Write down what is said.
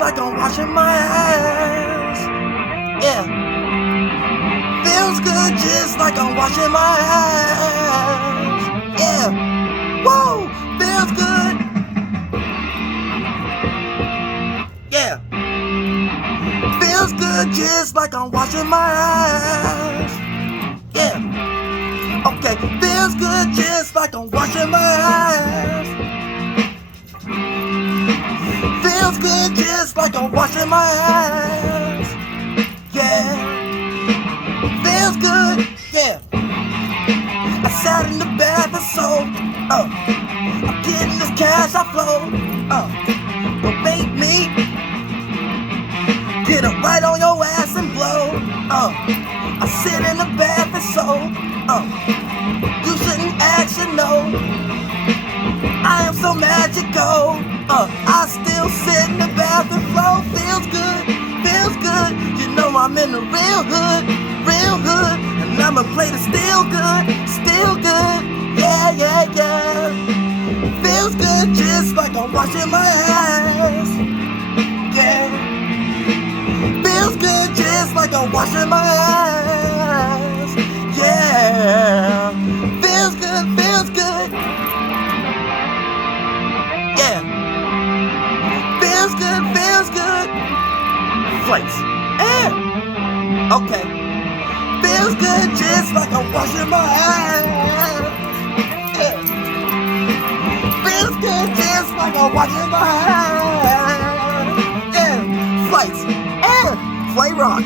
like I'm washing my ass. Yeah. Feels good just like I'm washing my ass. Yeah. Woo! Feels good. Yeah. Feels good just like I'm washing my ass. Yeah. Okay. Feels good just like I'm washing my ass. Feels good just like I'm washing my ass. Yeah. Feels good. Yeah. I sat in the bath and soaked. I'm getting this cash I flow. Don't make me get up right on your ass and blow. I sit in the bath and soak. You shouldn't ask, you know. I am so magical. I still sit in the bath and flow. Feels good, feels good. You know I'm in the real hood, and I'ma play the still good. Yeah, yeah, yeah. Feels good just like I'm washing my ass. Yeah. Feels good just like I'm washing my ass. Yeah. Feels good, feels good. Yeah. Feels good, feels good. Flightz. Yeah. Okay. Feels good just like I'm washing my ass. Yeah. Feels good just like I'm washing my ass. Yeah. Flightz. Yeah. Flight rock.